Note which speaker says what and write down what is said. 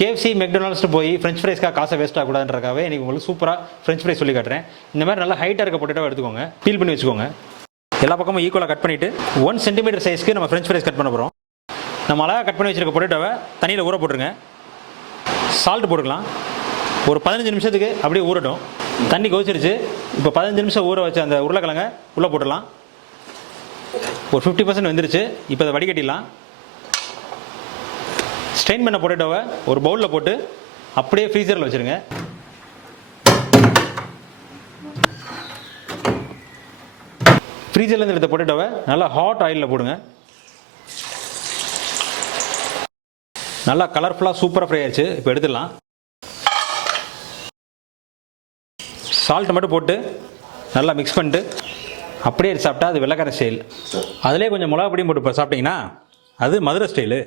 Speaker 1: KFC மெக்டொனால்ட்ஸ்ட்டு போய் French ஃப்ரைஸ்க்காக காசை waste ஆகக்கூடாதுன்றக்காகவே இன்றைக்கி உங்களுக்கு சூப்பராக ஃப்ரெஞ்ச் ஃப்ரைஸ் சொல்லி காட்டுறேன். இந்த மாதிரி நல்லா ஹைட்டாக இருக்க பொட்டேட்டோ எடுத்துக்கோங்க. பீல் பண்ணி வச்சுக்கோங்க. எல்லா பக்கமும் ஈக்குவலாக கட் பண்ணிவிட்டு ஒன் சென்டிமீட்டர் சைஸ்க்கு நம்ம ஃப்ரெஞ்ச் ஃப்ரைஸ் கட் பண்ண போகிறோம் நம்ம அழகாக கட் பண்ணி வச்சுருக்க பொட்டேட்டோவை தண்ணியில் ஊற போட்டுருங்க. சால்ட் போட்டுக்கலாம். ஒரு பதினஞ்சு நிமிஷத்துக்கு அப்படியே ஊறட்டும். தண்ணி கொதிச்சிருச்சு. இப்போ பதினஞ்சு நிமிஷம் ஊற வச்ச அந்த உருளைக்கிழங்க உள்ளே போட்டுடலாம். ஒரு ஃபிஃப்டி பர்சன்ட் வந்துருச்சு. இப்போ அதை வடிகட்டிடலாம். ஸ்ட்ரெயின் பண்ண பொட்டேட்டோவை ஒரு பவுலில் போட்டு அப்படியே ஃப்ரீசரில் வச்சுருங்க. ஃப்ரீசர்லேருந்து எடுத்த பொட்டேட்டோவை நல்லா ஹாட் ஆயிலில் போடுங்க. நல்லா கலர்ஃபுல்லாக சூப்பராக ஃப்ரை ஆயிடுச்சு. இப்போ எடுத்துடலாம். சால்ட் மட்டும் போட்டு நல்லா மிக்ஸ் பண்ணிட்டு அப்படியே எடுத்து சாப்பிட்டா அது வெள்ளக்கார ஸ்டைல் அதிலே கொஞ்சம் மிளகா பொடியும் போட்டு சாப்பிட்டீங்கன்னா அது மதுரை ஸ்டைலு